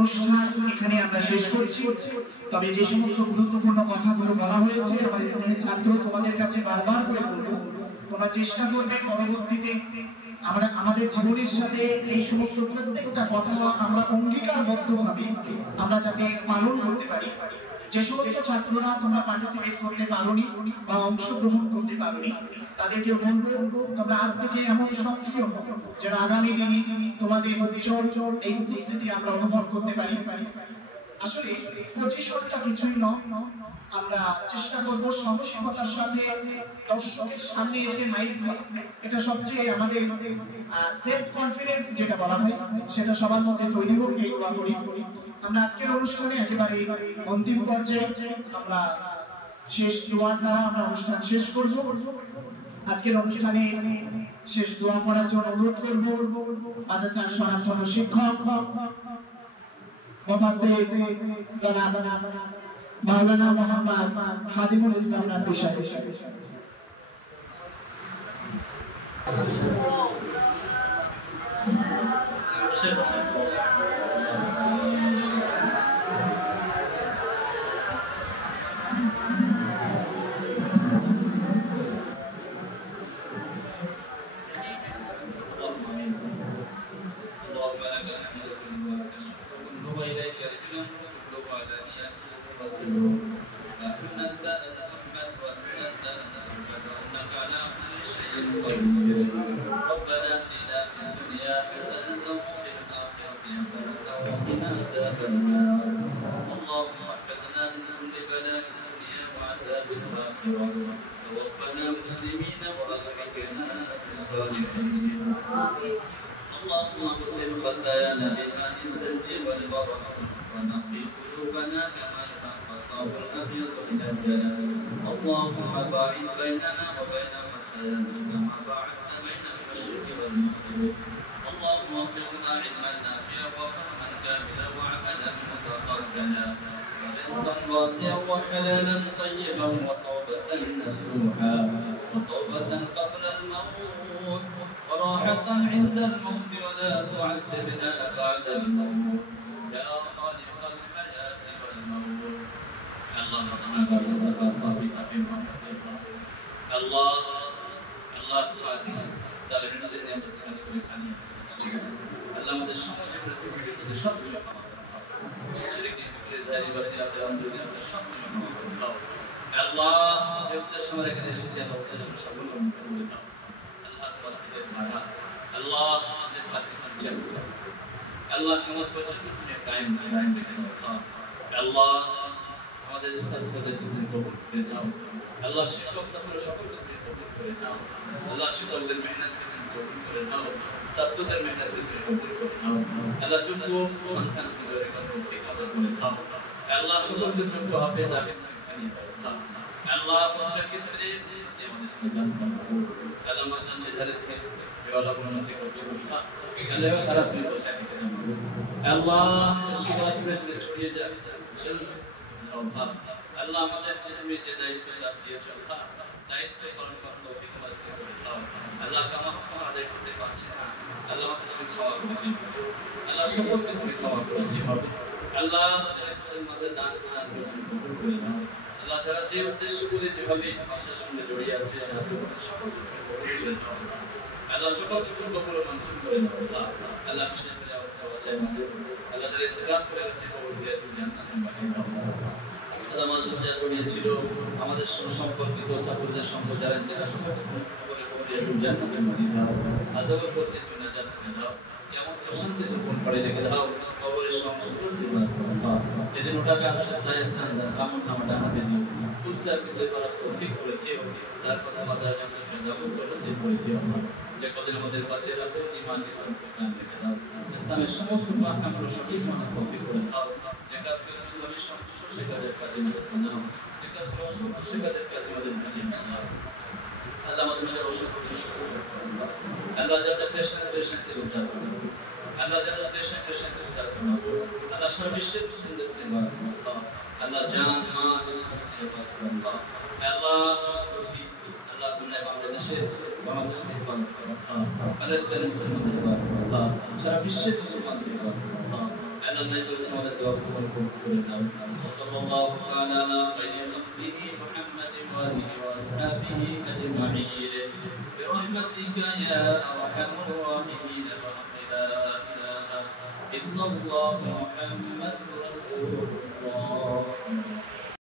অনুষ্ঠান এখানে আমরা শেষ করছি। তবে যে সমস্ত গুরুত্বপূর্ণ কথাগুলো বলা হয়েছে আমার স্কুলের ছাত্র তোমাদের কাছে বারবার করে বলবো, তোমরা চেষ্টা করবে পরবর্তীতে আমরা আমাদের জীবনের সাথে এই সমস্ত প্রত্যেকটা কথা আমরা অঙ্গীকারবদ্ধভাবে আমরা যাতে পালন করতে পারি। যে সমস্ত ছাত্ররা তোমরা পার্টিসিপেট করতে পারোনি বা অংশগ্রহণ করতে পারোনি তাদেরকে বলবো তোমরা আজ থেকে এমন সক্রিয় হও যেন আগামী দিনে তোমাদের উজ্জ্বল এই উপস্থিতি আমরা অনুভব করতে পারি। আসলে পজিশনটা কিছুই নয়, আমরা চেষ্টা করব সাহসিকতার সাথে দর্শকের সামনে এসে মাইক ধরা। এটা সবচেয়ে আমাদের সেলফ কনফিডেন্স যেটা বলা হয় সেটা সবার মধ্যে তৈরি হোক এই দোয়া করি। আমরা আজকের অনুষ্ঠানে একেবারে অন্তিম পর্যায়ে আমরা শেষ দোয়ার দ্বারা আমরা অনুষ্ঠান শেষ করব। আজকের অনুষ্ঠানে শেষ দোয়া করার জন্য অনুরোধ করব মাদ্রাসার স্বনামধন্য শিক্ষক মুফাসসির জনাব মাওলানা মোহাম্মদ হাদিমুল ইসলাম নাদভী সাহেব। اللهم اغسل خطايانا بالماء الثلج والبرد ونقي قلوبنا كما ينقى الثوب الابيض من الدنس. اللهم باعد بيننا وبين خطايانا كما باعدت بين المشرق والمغرب. اللهم وفقنا علما نافعا وفهما كاملا وعملا متقبلا ورزقا واسعا وحلالا طيبا وتوبة نصوحا وتوبة قبل الموت وراحة عند الموت ولا تعذبنا بعد الموت يا خالق الحياة والموت. الله الله الله তালেবেনাদের নিয়ামত করে খানিয়ে আল্লাহ আমাদের সমাজে প্রতিটি সব কিছু শিরক নিয়ে জাহিবাতি আমাদের অন্তরে সব কিছু আল্লাহ যে উদ্দেশ্য আমরা এখানে এসেছি আল্লাহ উদ্দেশ্য সফল করে দাও। আল্লাহ তোমাদের মায়া আল্লাহ আমাদের পাঠিয়ে চালু আল্লাহ কিয়ামত পর্যন্ত তুমি কায়েম রেখে দাও। আল্লাহ আমাদের ছাত্রদের তুমি কবুল করে নাও। আল্লাহ শিক্ষক ছাত্র সকলকে তুমি কবুল করে নাও। আল্লাহ শিক্ষকদের মেহনতকে তুমি কবুল করে নাও, ছাত্রদের মেহনতকে তুমি কবুল করে নাও। আল্লাহ যোগ্য সন্তানকে তৈরি করার তৌফিক আল্লাহ করে দাও। আল্লাহ সকলকে তুমি হাফেজ আগে বানিয়ে দাও। আল্লাহ তোমার ক্ষেত্রে আমাদের দান করো। আল্লাহ আমার জানতে ধারে থেকে এওয়ালা উন্নতি করছো না। আল্লাহ খারাপ তুমি বসে দিতে না। আল্লাহ শিক্ষার্থীদের ছড়িয়ে যায় আল্লাহ আমাদের তুমি যে দায়িত্ব দিয়েছ দায়িত্ব পালন করার তৌফিক আমাদের করে দাও। আল্লাহ কামা আদায় করতে পারছি না, আল্লাহ তুমি ক্ষমা করে দিন। আল্লাহ সকলকে তুমি ক্ষমা করে দিও। আল্লাহ আমাদের মাঝে দান কবুল করে নাও। আল্লাহ যারা যে উদ্দেশ্য করে যেভাবে ভাষার সঙ্গে জড়িয়ে আছে সকলকে কবুল করে নাও। আল্লাহ সকলকে কবুল ও মঞ্জুর করে নাও। আল্লাহ বিশেষ করে চাই আমাদের আল্লাহ যারা ইন্তকাল করে গেছে কবুল করে তুমি জান্নাতে বানিয়ে দাও। আমাদের সঙ্গে জড়িয়েছিল আমাদের সম্পর্কিত ছাত্রদের সঙ্গে যারা করে তুমি জান্নাতে বানিয়ে দাও। আযাবের করতে তুমি নাজাত দিয়ে দাও। কিয়ামত প্রশান্তি যখন পড়ে রেখে দাও। কবরের সমস্ত জীবন যেদিন ওটাকে আসলে স্থান আমল নামাটা আমাদের দিও। বুঝতে দিতে পারা তৌফিক করে দিও। তার কথা বাজার জানতে ফেরদাউস করে নসিব করে দিও। যে কদিন আমাদের কাছে রাখো ঈমান ইসলাম কোরআন রেখে দাও। ইসলামের সমস্ত পাঠগুলো সঠিক মনে তৌফিক করে দাও। যে কাজগুলো তুমি সন্তুষ্ট সে কাজের কাজে নাও। যে কাজগুলো অসন্তুষ্ট সে কাজের কাজে আমাদের বানিয়ে নাও। আল্লাহ আমাদের মধ্যে অসুস্থ সুস্থ করে দাও। আল্লাহ যাদের পেশেন্টকে উদ্ধার করে দাও। আল্লাহ যাদের পেশেন্টকে উদ্ধার করে দাও। আল্লাহ সারা বিশ্বের মুসলিমদেরকে বারক দাও। আল্লাহ জান মান ইসলামকে দাও। আল্লাহ আল্লাহ দুনিয়া বাংলাদেশে বাংলাদেশকে বারক দাও। প্যালেস্টাইনের মুসলমানদের বারক দাও। সারা বিশ্বের মুসলমানদের বারক দাও। জান্নাত করে আমাদের দোয়া কবুল করে দাও সাল্লাল্লাহু তাআলা আলা খায়রি খালকিহি মুহাম্মাদিন ওয়া আলিহি ওয়া আসহাবিহি আজমাইন বিরহমাতিকা ইয়া আরহামার রাহিমিন লা ইলাহা ইল্লাল্লাহু মুহাম্মাদুর রাসূলুল্লাহ